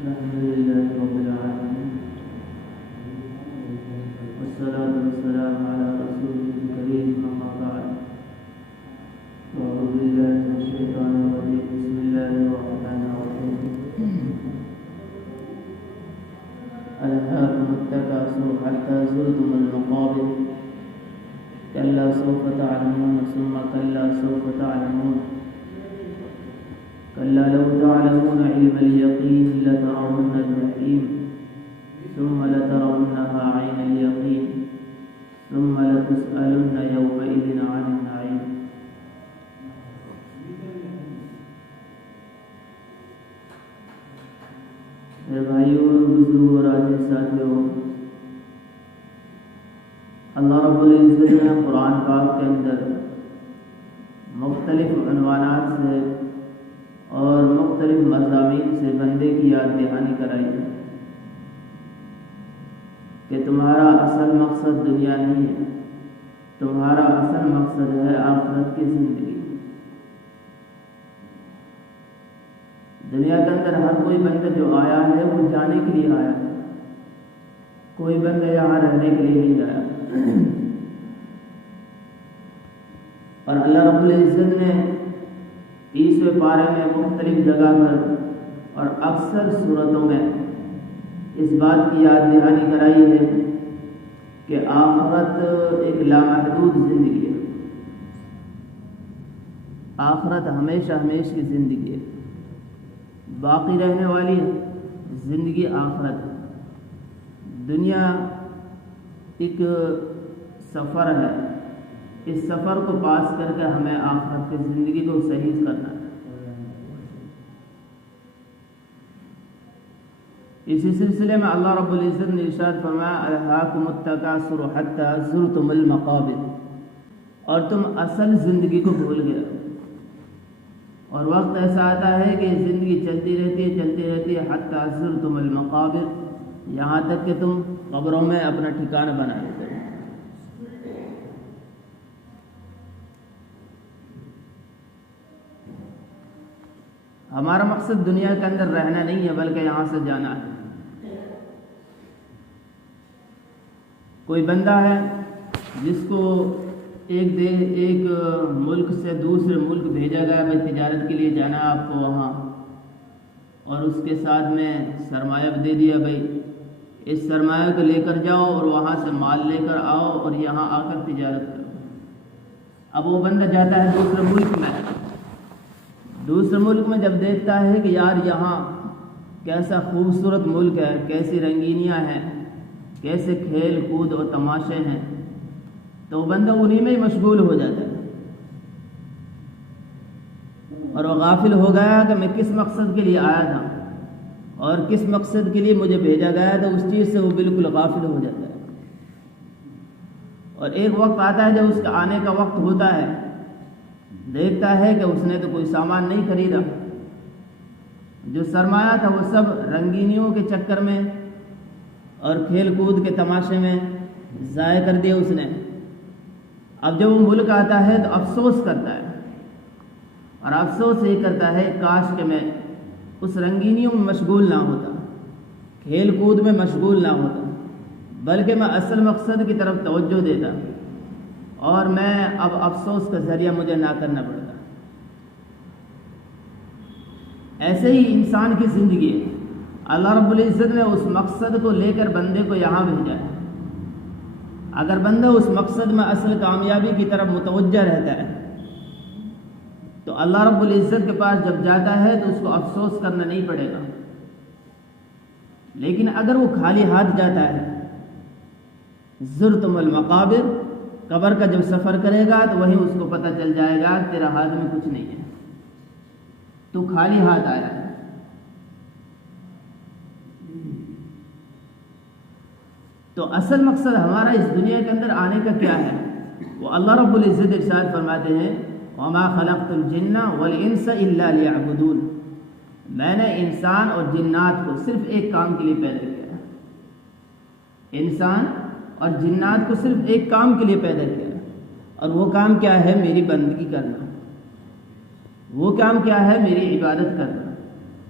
الحمد لله رب العالمين والصلاة والسلام على رسوله الكريم أما بعد أعوذ بالله من الشيطان الرجيم بسم الله الرحمن الرحيم ألهاكم التكاثر حتى زرتم المقابر كلا سوف تعلمون ثم كلا سوف تعلمون كلا لو تعلمون علم اليقين لترون الجحيم ثم لترونها عين اليقين ثم لتسألن يومئذ عن النعيم. میرے بھائیوں اور بزرگوں اور آج ساتھیوں، اللہ رب العزت نے قرآن پاک کے اندر مختلف عنوانات سے اور مختلف مضامین سے بندے کی یاد دہانی کرائی ہے کہ تمہارا اصل مقصد دنیا نہیں ہے، تمہارا اصل مقصد ہے آخرت کی زندگی. دنیا کے اندر ہر کوئی بندہ جو آیا ہے وہ جانے کے لیے آیا ہے، کوئی بندہ یہاں رہنے کے لیے نہیں آیا. اور اللہ رب العزت نے 30ویں پارے میں مختلف جگہ پر اور اکثر صورتوں میں اس بات کی یاد دہانی کرائی ہے کہ آخرت ایک لامحدود زندگی ہے، آخرت ہمیشہ ہمیشہ کی زندگی ہے، باقی رہنے والی زندگی آخرت ہے. دنیا ایک سفر ہے، اس سفر کو پاس کر کے ہمیں آخرت کی زندگی کو صحیح کرنا ہے. اسی سلسلے میں اللہ رب العزت نے ارشاد فرمایا الہاکم التکاثر حتی زرتم المقابر، اور تم اصل زندگی کو بھول گئے. اور وقت ایسا آتا ہے کہ زندگی چلتی رہتی ہے حتی زرتم المقابر، یہاں تک کہ تم قبروں میں اپنا ٹھکانہ بنا لیتے ہو. ہمارا مقصد دنیا کے اندر رہنا نہیں ہے بلکہ یہاں سے جانا ہے. کوئی بندہ ہے جس کو ایک ملک سے دوسرے ملک بھیجا گیا، بھائی تجارت کے لیے جانا ہے آپ کو وہاں، اور اس کے ساتھ میں سرمایہ بھی دے دیا، بھائی اس سرمایہ کو لے کر جاؤ اور وہاں سے مال لے کر آؤ اور یہاں آ کر تجارت کرو. اب وہ بندہ جاتا ہے دوسرے ملک میں جب دیکھتا ہے کہ یار یہاں کیسا خوبصورت ملک ہے، کیسی رنگینیاں ہیں، کیسے کھیل کود اور تماشے ہیں، تو وہ بندہ انہی میں ہی مشغول ہو جاتا ہے اور وہ غافل ہو گیا کہ میں کس مقصد کے لیے آیا تھا اور کس مقصد کے لیے مجھے بھیجا گیا تھا، اس چیز سے وہ بالکل غافل ہو جاتا ہے. اور ایک وقت آتا ہے جب اس کا آنے کا وقت ہوتا ہے، دیکھتا ہے کہ اس نے تو کوئی سامان نہیں خریدا، جو سرمایہ تھا وہ سب رنگینیوں کے چکر میں اور کھیل کود کے تماشے میں ضائع کر دیا اس نے. اب جب وہ ملک آتا ہے تو افسوس کرتا ہے، اور افسوس یہ کرتا ہے کاش کہ میں اس رنگینیوں میں مشغول نہ ہوتا، کھیل کود میں مشغول نہ ہوتا، بلکہ میں اصل مقصد کی طرف توجہ دیتا، اور میں اب افسوس کا ذریعہ مجھے نہ کرنا پڑتا. ایسے ہی انسان کی زندگی ہے. اللہ رب العزت نے اس مقصد کو لے کر بندے کو یہاں بھیجا ہے. اگر بندہ اس مقصد میں اصل کامیابی کی طرف متوجہ رہتا ہے تو اللہ رب العزت کے پاس جب جاتا ہے تو اس کو افسوس کرنا نہیں پڑے گا. لیکن اگر وہ خالی ہاتھ جاتا ہے، زرتم المقابر، قبر کا جب سفر کرے گا تو وہیں اس کو پتہ چل جائے گا تیرا ہاتھ میں کچھ نہیں ہے، تو خالی ہاتھ آیا ہے. تو اصل مقصد ہمارا اس دنیا کے اندر آنے کا کیا ہے؟ وہ اللہ رب العزت ارشاد فرماتے ہیں وَمَا خَلَقْتُ الْجِنَّ وَالْإِنسَ إِلَّا لِيَعْبُدُونَ، میں نے انسان اور جنات کو صرف ایک کام کے لیے پیدا کیا ہے. انسان اور جنات کو صرف ایک کام کے لیے پیدا کیا ہے، اور وہ کام کیا ہے؟ میری بندگی کرنا. وہ کام کیا ہے؟ میری عبادت کرنا.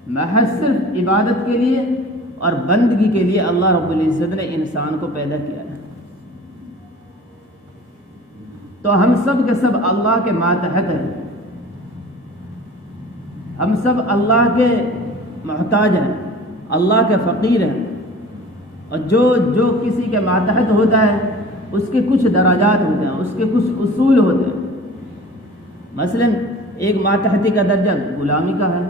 محض صرف عبادت کے لیے اور بندگی کے لیے اللہ رب العزت نے انسان کو پیدا کیا ہے۔ تو ہم سب کے سب اللہ کے ماتحت ہیں، ہم سب اللہ کے محتاج ہیں، اللہ کے فقیر ہیں، اور جو کسی کے ماتحت ہوتا ہے اس کے کچھ درجات ہوتے ہیں، اس کے کچھ اصول ہوتے ہیں۔ مثلا ایک ماتحتی کا درجہ غلامی کا ہے،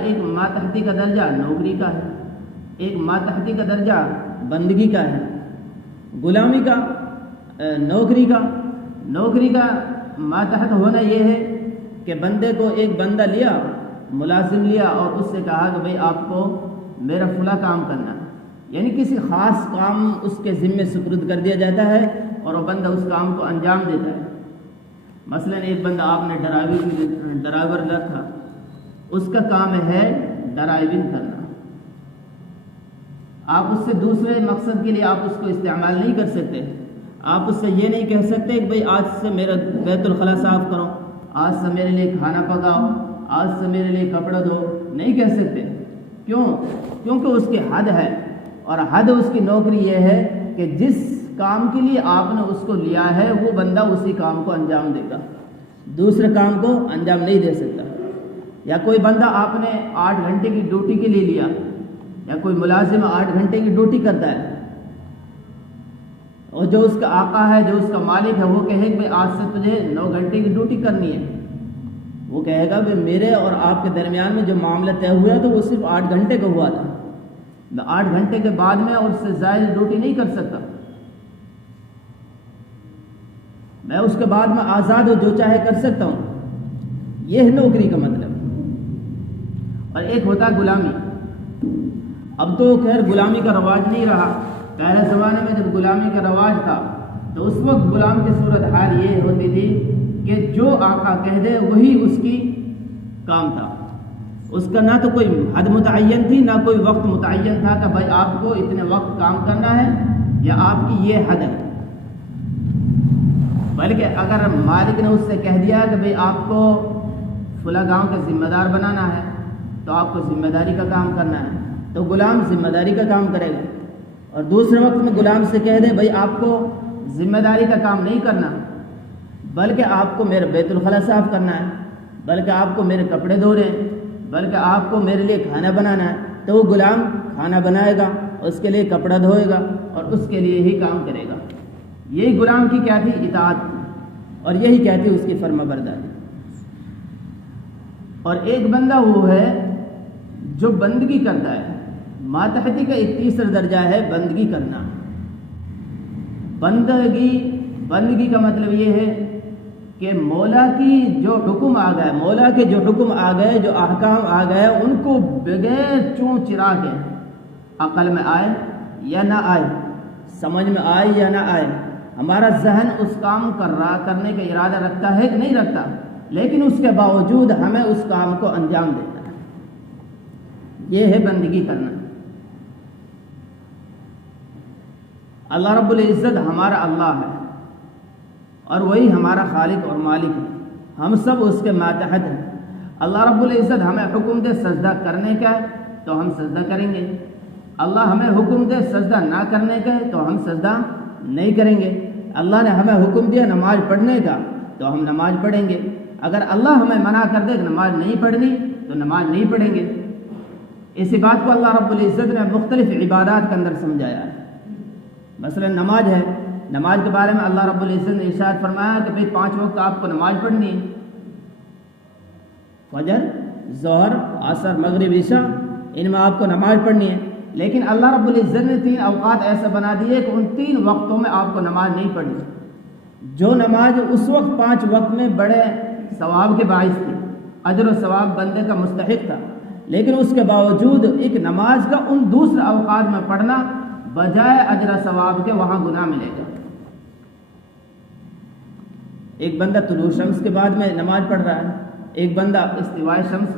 ایک ماتحتی کا درجہ نوکری کا ہے، ایک ماتحتی کا درجہ بندگی کا ہے۔ غلامی کا، نوکری کا ماتحت ہونا یہ ہے کہ بندے کو ایک بندہ لیا، ملازم لیا، اور اس سے کہا کہ بھئی آپ کو میرا فلاں کام کرنا ہے، یعنی کسی خاص کام اس کے ذمے سپرد کر دیا جاتا ہے اور وہ بندہ اس کام کو انجام دیتا ہے۔ مثلا ایک بندہ آپ نے ڈرائیور رکھا، اس کا کام ہے ڈرائیونگ کرنا، آپ اس سے دوسرے مقصد کے لیے آپ اس کو استعمال نہیں کر سکتے۔ آپ اس سے یہ نہیں کہہ سکتے کہ بھئی آج سے میرا بیت الخلاء صاف کرو، آج سے میرے لیے کھانا پکاؤ، آج سے میرے لیے کپڑا دو، نہیں کہہ سکتے۔ کیوں؟ کیونکہ اس کی حد ہے، اور حد اس کی نوکری یہ ہے کہ جس کام کے لیے آپ نے اس کو لیا ہے وہ بندہ اسی کام کو انجام دے گا، دوسرے کام کو انجام نہیں دے سکتا۔ یا کوئی بندہ آپ نے 8 گھنٹے کی ڈیوٹی کے لیے لیا، یا کوئی ملازم 8 گھنٹے کی ڈیوٹی کرتا ہے، اور جو اس کا آقا ہے، جو اس کا مالک ہے، وہ کہے کہ آج سے تجھے 9 گھنٹے کی ڈیوٹی کرنی ہے، وہ کہے گا کہ میرے اور آپ کے درمیان میں جو معاملہ طے ہوا تو وہ صرف 8 گھنٹے کا ہوا تھا، میں 8 گھنٹے کے بعد میں اور اس سے زائد ڈیوٹی نہیں کر سکتا، میں اس کے بعد میں آزاد ہو جو چاہے کر سکتا ہوں۔ یہ ہے نوکری کا مطلب۔ اور ایک ہوتا ہے غلامی۔ اب تو خیر غلامی کا رواج نہیں رہا، پہلے زمانے میں جب غلامی کا رواج تھا تو اس وقت غلام کی صورتحال یہ ہوتی تھی کہ جو آقا کہہ دے وہی اس کی کام تھا، اس کا نہ تو کوئی حد متعین تھی، نہ کوئی وقت متعین تھا کہ بھائی آپ کو اتنے وقت کام کرنا ہے یا آپ کی یہ حد ہے، بلکہ اگر مالک نے اس سے کہہ دیا کہ بھئی آپ کو فلاں گاؤں کا ذمہ دار بنانا ہے تو آپ کو ذمہ داری کا کام کرنا ہے، تو غلام ذمہ داری کا کام کرے گا۔ اور دوسرے وقت میں غلام سے کہہ دے بھئی آپ کو ذمہ داری کا کام نہیں کرنا، بلکہ آپ کو میرے بیت الخلاء صاف کرنا ہے، بلکہ آپ کو میرے کپڑے دھونے ہیں، بلکہ آپ کو میرے لیے کھانا بنانا ہے، تو وہ غلام کھانا بنائے گا، اس کے لیے کپڑا دھوئے گا اور اس کے لیے ہی کام کرے گا۔ یہی غلام کی کیا تھی؟ اطاعت تھی، اور یہی کہتی اس کی فرما برداری۔ اور ایک بندہ وہ ہے جو بندگی کرتا ہے، ماتحتی کا ایک تیسرا درجہ ہے بندگی کرنا۔ بندگی کا مطلب یہ ہے کہ مولا کی جو حکم آ گئے، مولا کے جو حکم آ گئے، جو احکام آ گئے، ان کو بغیر چون چرا کے، عقل میں آئے یا نہ آئے، سمجھ میں آئے یا نہ آئے، ہمارا ذہن اس کام کرنے کا ارادہ رکھتا ہے کہ نہیں رکھتا، لیکن اس کے باوجود ہمیں اس کام کو انجام دینا ہے، یہ ہے بندگی کرنا۔ اللہ رب العزت ہمارا اللہ ہے اور وہی ہمارا خالق اور مالک ہے، ہم سب اس کے ماتحت ہیں۔ اللہ رب العزت ہمیں حکم دے سجدہ کرنے کا تو ہم سجدہ کریں گے، اللہ ہمیں حکم دے سجدہ نہ کرنے کا تو ہم سجدہ نہیں کریں گے۔ اللہ نے ہمیں حکم دیا نماز پڑھنے کا تو ہم نماز پڑھیں گے، اگر اللہ ہمیں منع کر دے کہ نماز نہیں پڑھنی تو نماز نہیں پڑھیں گے۔ اسی بات کو اللہ رب العزت نے مختلف عبادات کے اندر سمجھایا ہے۔ مثلا نماز ہے، نماز کے بارے میں اللہ رب العزت نے ارشاد فرمایا کہ بھئی 5 وقت آپ کو نماز پڑھنی ہے، فجر، ظہر، عصر، مغرب، عشاء، ان میں آپ کو نماز پڑھنی ہے، لیکن اللہ رب العزت نے 3 اوقات ایسا بنا دیے کہ ان 3 وقتوں میں آپ کو نماز نہیں پڑھنی۔ جو نماز اس وقت 5 وقت میں بڑے ثواب کے باعث تھی، اجر و ثواب بندے کا مستحق تھا، لیکن اس کے باوجود ایک نماز کا ان دوسرے اوقات میں پڑھنا بجائے اجر و ثواب کے وہاں گناہ ملے گا۔ ایک بندہ طلوع شمس کے بعد میں نماز پڑھ رہا ہے، ایک بندہ استواء شمس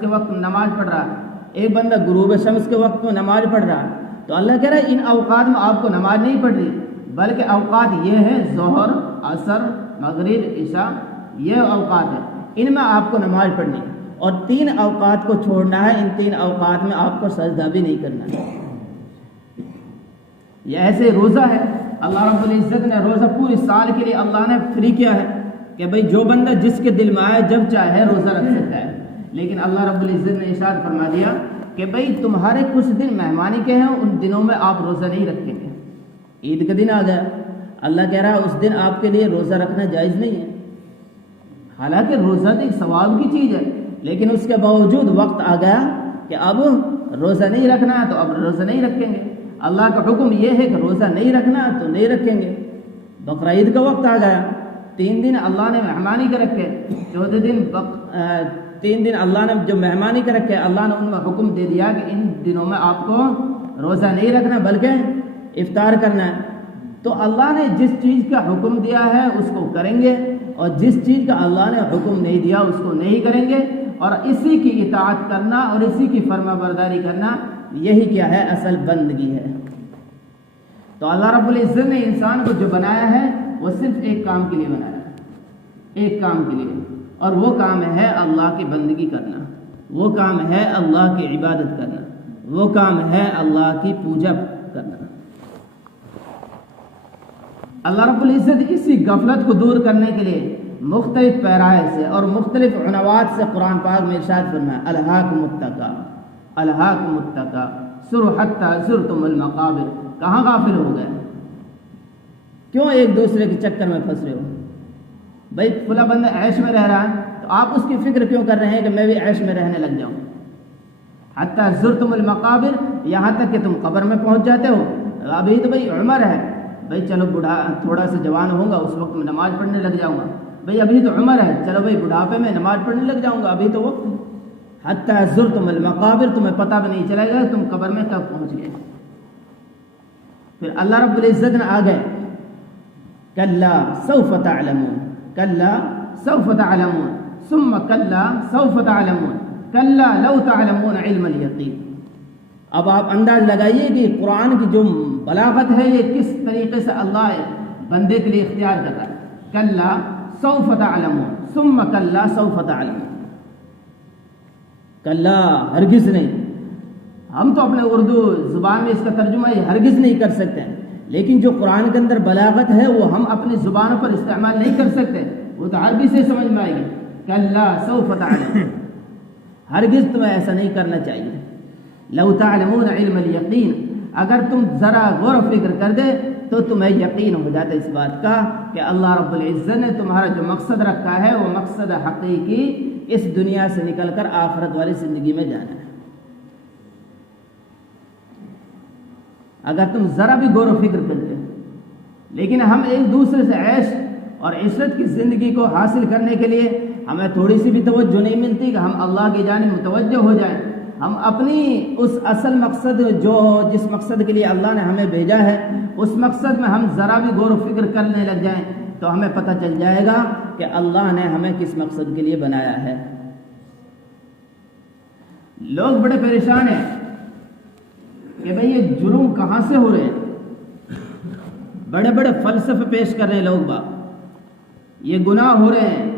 کے وقت نماز پڑھ رہا ہے، ایک بندہ غروب شمس کے وقت میں نماز پڑھ رہا ہے، تو اللہ کہہ رہا ہے ان اوقات میں آپ کو نماز نہیں پڑھ رہی، بلکہ اوقات یہ ہیں ظہر، عصر، مغرب، عشاء، یہ اوقات ہیں، ان میں آپ کو نماز پڑھنی ہے۔ اور 3 اوقات کو چھوڑنا ہے. ان 3 اوقات میں آپ کو سجدہ بھی نہیں کرنا ہے. یہ ایسے روزہ ہے. اللہ رب العزت نے روزہ پورے سال کے لیے اللہ نے فری کیا ہے کہ بھئی جو بندہ جس کے دل میں آئے جب چاہے روزہ رکھ سکتا ہے. لیکن اللہ رب العزت نے ارشاد فرما دیا کہ بھئی تمہارے کچھ دن مہمانی کے ہیں، ان دنوں میں آپ روزہ نہیں رکھیں گے. عید کا دن آ گیا، اللہ کہہ رہا ہے اس دن آپ کے لیے روزہ رکھنا جائز نہیں ہے. حالانکہ روزہ تو ایک ثواب کی چیز ہے، لیکن اس کے باوجود وقت آ گیا کہ اب روزہ نہیں رکھنا ہے تو اب روزہ نہیں رکھیں گے. اللہ کا حکم یہ ہے کہ روزہ نہیں رکھنا تو نہیں رکھیں گے. بقرعید کا وقت آ گیا، 3 دن اللہ نے مہمانی کے رکھے، 14 دن 3 دن اللہ نے جو مہمانی کے رکھے، اللہ نے ان میں حکم دے دیا کہ ان دنوں میں آپ کو روزہ نہیں رکھنا بلکہ افطار کرنا ہے. تو اللہ نے جس چیز کا حکم دیا ہے اس کو کریں گے، اور جس چیز کا اللہ نے حکم نہیں دیا اس کو نہیں کریں گے. اور اسی کی اطاعت کرنا اور اسی کی فرما برداری کرنا، یہی کیا ہے؟ اصل بندگی ہے. تو اللہ رب العزت نے انسان کو جو بنایا ہے وہ صرف ایک کام کے لیے بنایا ہے، ایک کام کے لیے، اور وہ کام ہے اللہ کی بندگی کرنا، وہ کام ہے اللہ کی عبادت کرنا، وہ کام ہے اللہ کی پوجا کرنا. اللہ رب العزت اسی غفلت کو دور کرنے کے لیے مختلف پیرائے سے اور مختلف عنوات سے قرآن پاک میں ارشاد فرمایا الہاکم التقویٰ، الہاکم التکاثر حتی زرتم المقابر. کہاں غافل ہو گئے؟ کیوں ایک دوسرے کے چکر میں پھنس رہے ہو؟ بھائی فلاں بندہ عیش میں رہ رہا ہے تو آپ اس کی فکر کیوں کر رہے ہیں کہ میں بھی عیش میں رہنے لگ جاؤں؟ حتی زرتم المقابر، یہاں تک کہ تم قبر میں پہنچ جاتے ہو. ابھی تو بھائی عمر ہے، بھائی چلو بڑھا تھوڑا سا جوان ہوگا اس وقت میں نماز پڑھنے لگ جاؤں گا. بھئی ابھی تو عمر ہے، چلو بھئی بڑھاپے میں نماز پڑھنے لگ جاؤں گا، ابھی تو وقت. حتی زرتم المقابر، تمہیں پتہ بھی نہیں چلے گا تم قبر میں کب پہنچ گئے. پھر اللہ رب العزت نے آگے کلا سوف تعلمون، کلا سوف تعلمون ثم کلا سوف تعلمون کلا لو تعلمون علم الیقین. اب آپ انداز لگائیے کہ قرآن کی جو بلاغت ہے یہ کس طریقے سے اللہ بندے کے لیے اختیار کر رہا ہے. کلا سوف تعلمون ثم کلا سوف تعلمون. کلا ہرگز نہیں. ہم تو اپنے اردو زبان میں اس کا ترجمہ ہرگز نہیں کر سکتے ہیں، لیکن جو قرآن کے اندر بلاغت ہے وہ ہم اپنی زبانوں پر استعمال نہیں کر سکتے، وہ تو عربی سے سمجھ میں آئے گی. کلا سوف تعلمون، ہرگز تمہیں ایسا نہیں کرنا چاہیے. لو تعلمون علم الیقین، اگر تم ذرا غور و فکر کر دے تو تمہیں یقین ہو جاتا اس بات کا کہ اللہ رب العزت نے تمہارا جو مقصد رکھا ہے وہ مقصد حقیقی اس دنیا سے نکل کر آخرت والی زندگی میں جانا ہے. اگر تم ذرا بھی غور و فکر کرتے. لیکن ہم ایک دوسرے سے عیش اور عشرت کی زندگی کو حاصل کرنے کے لیے ہمیں تھوڑی سی بھی توجہ نہیں ملتی کہ ہم اللہ کی جانب متوجہ ہو جائیں. ہم اپنی اس اصل مقصد جس مقصد کے لیے اللہ نے ہمیں بھیجا ہے اس مقصد میں ہم ذرا بھی غور و فکر کرنے لگ جائیں تو ہمیں پتہ چل جائے گا کہ اللہ نے ہمیں کس مقصد کے لیے بنایا ہے. لوگ بڑے پریشان ہیں کہ بھئی یہ جرم کہاں سے ہو رہے ہیں. بڑے بڑے فلسفے پیش کر رہے ہیں لوگ باپ، یہ گناہ ہو رہے ہیں،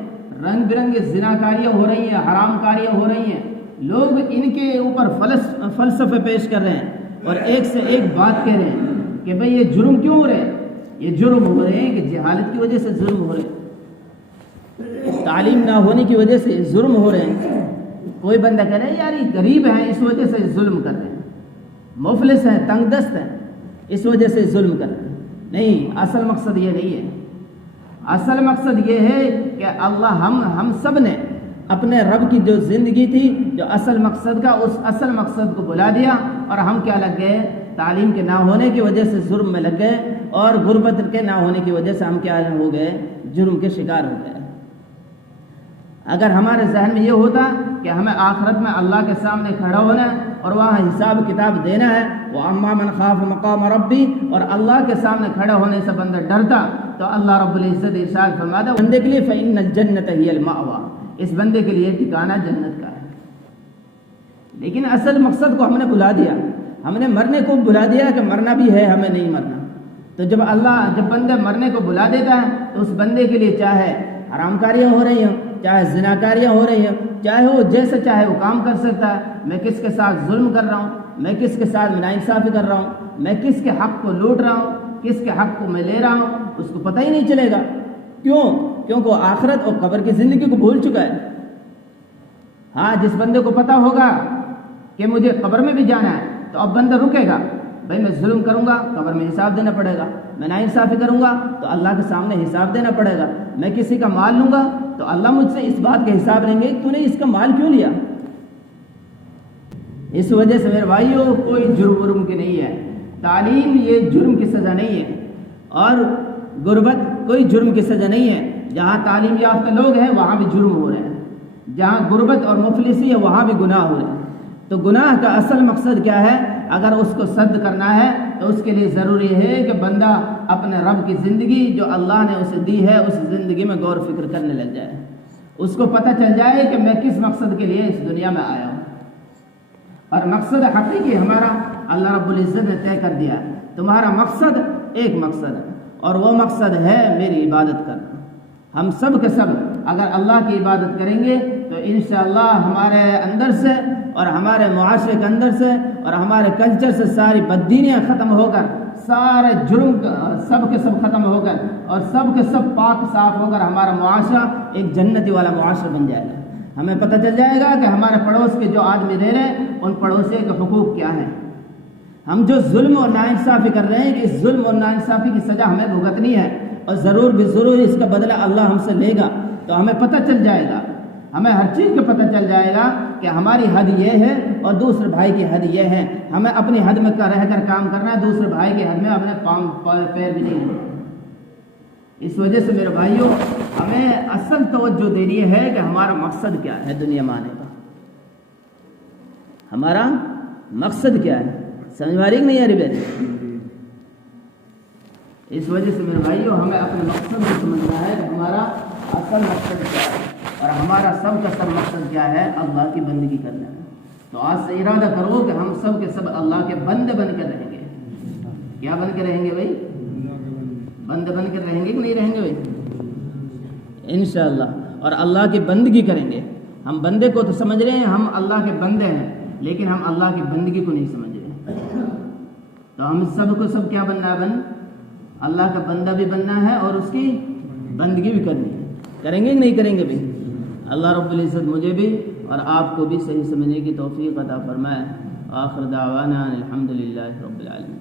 رنگ برنگی زناکاریاں ہو رہی ہیں، حرام کاریاں ہو رہی ہیں. لوگ ان کے اوپر فلسفے پیش کر رہے ہیں اور ایک سے ایک بات کہہ رہے ہیں کہ بھئی یہ جرم کیوں ہو رہے ہیں. یہ جرم ہو رہے ہیں کہ جہالت کی وجہ سے جرم ہو رہے ہیں، تعلیم نہ ہونے کی وجہ سے ظلم ہو رہے ہیں. کوئی بندہ کہہ رہا ہے یار یہ غریب ہیں اس وجہ سے ظلم کر رہے ہیں، مفلس ہیں تنگ دست ہیں اس وجہ سے ظلم کر رہے ہیں. نہیں، اصل مقصد یہ نہیں ہے. اصل مقصد یہ ہے کہ اللہ ہم سب نے اپنے رب کی جو زندگی تھی، جو اصل مقصد کا، اس اصل مقصد کو بلا دیا اور ہم کیا لگ گئے؟ تعلیم کے نہ ہونے کی وجہ سے جرم میں لگ گئے اور غربت کے نہ ہونے کی وجہ سے ہم کیا ہو گئے؟ جرم کے شکار ہو گئے. اگر ہمارے ذہن میں یہ ہوتا کہ ہمیں آخرت میں اللہ کے سامنے کھڑا ہونا ہے اور وہاں حساب کتاب دینا ہے، وَأَمَّا مَنْ خَافَ مَقَامَ رَبِّهِ، اور اللہ کے سامنے کھڑا ہونے سے بندہ ڈرتا تو اللہ رب العزت ارشاد فرماتا بندے کے لیے فَإِنَّ الْجَنَّةَ هِيَ الْمَأْوَىٰ، اس بندے کے لیے ٹھکانہ جنت کا ہے. لیکن اصل مقصد کو ہم نے بھلا دیا، ہم نے مرنے کو بھلا دیا کہ مرنا بھی ہے، ہمیں نہیں مرنا. تو جب بندہ مرنے کو بلا دیتا ہے تو اس بندے کے لیے چاہے حرام کاریاں ہو رہی ہوں، چاہے زناکاریاں ہو رہی ہیں، چاہے وہ جیسے چاہے وہ کام کر سکتا ہے. میں کس کے ساتھ ظلم کر رہا ہوں، میں کس کے ساتھ ناانصافی کر رہا ہوں، میں کس کے حق کو لوٹ رہا ہوں، کس کے حق کو میں لے رہا ہوں، اس کو پتہ ہی نہیں چلے گا. کیوں؟ کیونکہ وہ آخرت اور قبر کی زندگی کو بھول چکا ہے. ہاں، جس بندے کو پتہ ہوگا کہ مجھے قبر میں بھی جانا ہے تو اب بندہ رکے گا. بھائی میں ظلم کروں گا قبر میں حساب دینا پڑے گا، میں ناانصافی کروں گا تو اللہ کے سامنے حساب دینا پڑے گا، میں کسی کا مال لوں گا تو اللہ مجھ سے اس بات کا حساب لیں گے کہ تو نے اس کا مال کیوں لیا. اس وجہ سے میرے بھائیوں، کوئی جرم کی نہیں ہے. تعلیم یہ جرم کی سزا نہیں ہے، اور غربت کوئی جرم کی سزا نہیں ہے. جہاں تعلیم یافتہ لوگ ہیں وہاں بھی جرم ہو رہے ہیں، جہاں غربت اور مفلسی ہے وہاں بھی گناہ ہو رہے ہیں. تو گناہ کا اصل مقصد کیا ہے؟ اگر اس کو سد کرنا ہے تو اس کے لیے ضروری ہے کہ بندہ اپنے رب کی زندگی جو اللہ نے اسے دی ہے اس زندگی میں غور و فکر کرنے لگ جائے. اس کو پتہ چل جائے کہ میں کس مقصد کے لیے اس دنیا میں آیا ہوں، اور مقصد حقیقی ہمارا اللہ رب العزت نے طے کر دیا. تمہارا مقصد ایک مقصد ہے، اور وہ مقصد ہے میری عبادت کرنا. ہم سب کے سب اگر اللہ کی عبادت کریں گے تو انشاءاللہ ہمارے اندر سے اور ہمارے معاشرے کے اندر سے اور ہمارے کلچر سے ساری بددینیاں ختم ہو کر، سارے جرم سب کے سب ختم ہو کر، اور سب کے سب پاک صاف ہو کر ہمارا معاشرہ ایک جنتی والا معاشرہ بن جائے گا. ہمیں پتہ چل جائے گا کہ ہمارے پڑوس کے جو آدمی رہ رہے ہیں ان پڑوسی کے حقوق کیا ہیں. ہم جو ظلم اور ناانصافی کر رہے ہیں کہ اس ظلم اور ناانصافی کی سزا ہمیں بھگتنی ہے، اور ضرور بھی ضرور اس کا بدلہ اللہ ہم سے لے گا. تو ہمیں پتہ چل جائے گا، ہمیں ہر چیز کا پتہ چل جائے گا کہ ہماری حد یہ ہے اور دوسرے بھائی کی حد یہ ہے. ہمیں اپنی حد میں رہ کر کام کرنا ہے، دوسرے بھائی کی حد میں اپنے پیر بھی نہیں ہے. اس وجہ سے میرے بھائیوں، ہمیں اصل توجہ دینی ہے کہ ہمارا مقصد کیا ہے دنیا میں آنے کا. ہمارا مقصد کیا ہے؟ سمجھ میں آ رہی کہ نہیں آ رہی بہت؟ اس وجہ سے میرے بھائیوں، ہمیں اپنے مقصد کو سمجھنا ہے کہ ہمارا اصل مقصد کیا ہے، اور ہمارا سب کا سب مقصد کیا ہے؟ اللہ کی بندگی کرنا ہے. تو آج سے ارادہ کرو کہ ہم سب کے سب اللہ کے بندے بن کے رہیں گے. کیا بن کے رہیں گے بھائی؟ بندے بن کے رہیں گے کہ نہیں رہیں گے بھائی؟ انشاءاللہ. اور اللہ کی بندگی کریں گے. ہم بندے کو تو سمجھ رہے ہیں، ہم اللہ کے بندے ہیں، لیکن ہم اللہ کی بندگی کو نہیں سمجھ رہے. تو ہم سب کو سب کیا بننا ہے؟ اللہ کا بندہ بھی بننا ہے اور اس کی بندگی بھی کرنی ہے. کریں گے کہ نہیں کریں گے بھائی؟ اللہ رب العزت مجھے بھی اور آپ کو بھی صحیح سمجھنے کی توفیق عطا فرمائے. آخر دعوانا الحمدللہ رب العالمین.